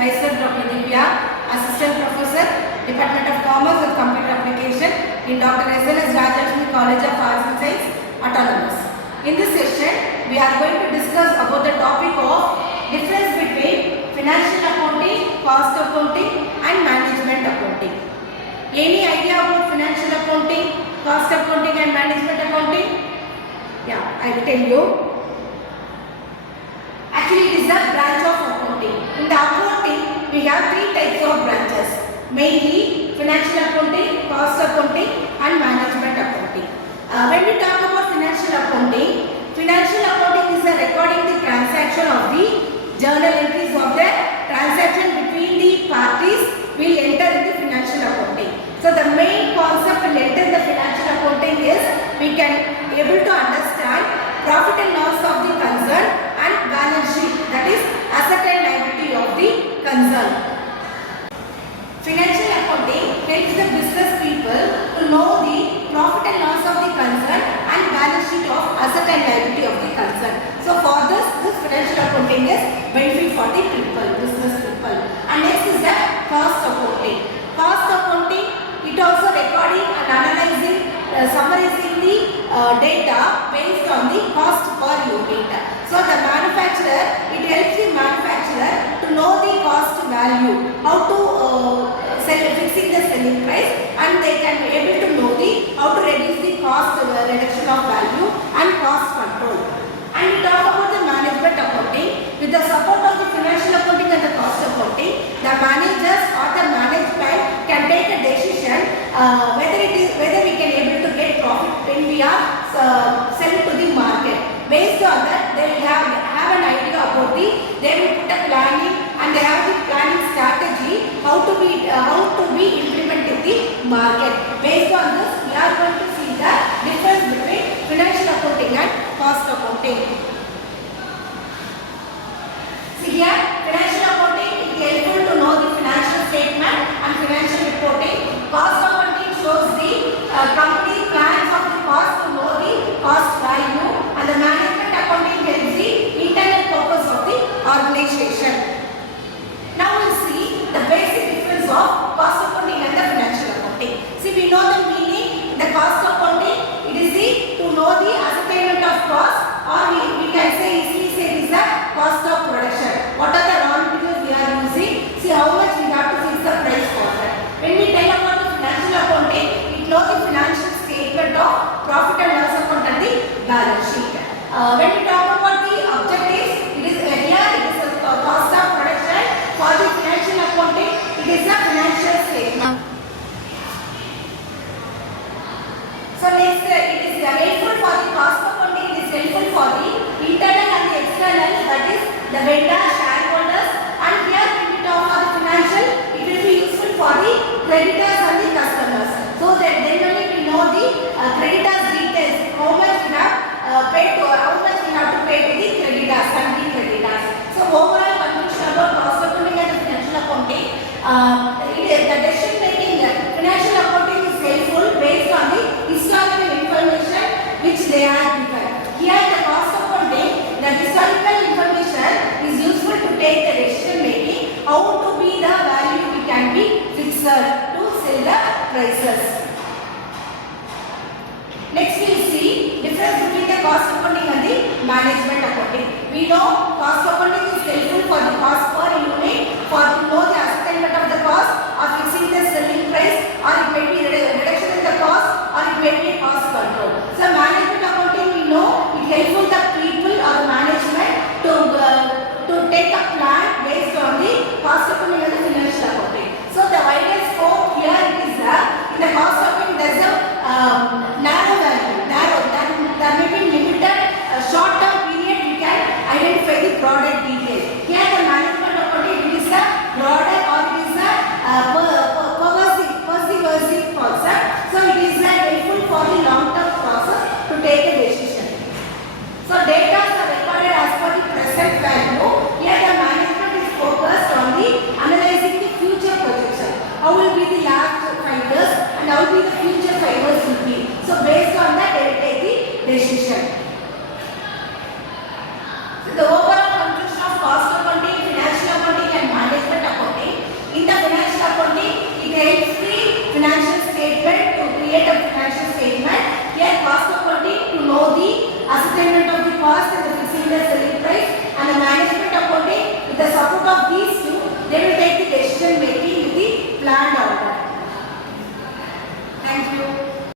myself Dr. Divya, Assistant Professor, Department of Commerce and Computer Application in Dr. SNS College of Arts and Science, Autonomous. In this session, we are going to discuss about the topic of difference between financial accounting, cost accounting and management accounting. Any idea about financial accounting, cost accounting and management accounting? Yeah, I will tell you. Actually, it is a branch of accounting. In the accounting, we have three types of branches. Mainly, financial accounting, cost accounting and management accounting. When we talk about financial accounting is a recording the transaction of the journal entries of the transaction between the parties will enter in the financial accounting. So, the main concept will enter in the financial accounting is we can able to understand profit and loss of the concern and balance sheet, that is asset and liability of the concern. Financial accounting helps the business people to know the profit and loss of the concern and balance sheet of asset and liability of the concern. So for this financial accounting is benefit for the people, business people. And next is the cost accounting. Cost accounting, it also recording and analyzing, summarizing the data based on the cost per unit. So the manufacturer, it helps the manufacturer to know the cost value, how to fixing the selling price, and they can be able to know the how to reduce the cost reduction of value and cost control. And we talk about the management accounting. With the support of the financial accounting and the cost accounting, the managers or the management can take a decision whether we can able to get profit when we are selling to the market. Based on that, they will have an idea about they will put a planning and they have the planning strategy how to be implemented in the market. Based on this, we are going to see the difference between financial accounting and cost accounting. See here, financial accounting is helpful to know the financial statement and financial reporting. Cost accounting shows the company plans of the cost to know the cost value, and the management accounting helps the internal purpose of the organization. Now we will see the basic difference of cost accounting and the financial accounting. See, we know the meaning. The cost accounting, it is to know the ascertainment of cost, or we can easily say it is the cost of production. What are the raw materials we are using? See how much we have to fix the price for that. When we tell about the financial accounting, it knows the financial statement of profit and loss account and the balance sheet. When we talk about the objectives, it is here it is a cost of production. For the financial accounting, it is a financial statement. So next, it is helpful for the cost accounting. It is helpful for the internal and the external, that is the vendors, shareholders. And here when we talk about the financial, it will be useful for the creditors and the customers. So that then only we know the creditors details, how much we have to pay to the creditors and the creditors. So overall conclusion about cost accounting and the financial accounting, the decision making financial accounting is helpful based on the historical information which they are given. Here the cost accounting, the historical information is useful to take the decision making, how to be the value we can be fixed to sell the prices. Next we will see difference between the cost accounting and the management accounting. We know cost accounting is helpful for the cost per unit, for to know the ascertainment of the cost or fixing the selling price, or it may be reduction in the cost, or it may be cost control. So management accounting, we know it helpful the people or the management to take a plan based on the cost accounting and the financial accounting. So the wider scope here it is in the cost accounting there is a narrow value, there may be limited short term period we can identify the product details. Here the management accounting, it is a broader or it is a pervasive concept. So it is helpful for the long term process to take a decision. So data are recorded as per the present value. Here the management is focused on the analyzing the future projection. How will be the last 5 years and how will be the financial statement, to create a financial statement. Here cost accounting to know the ascertainment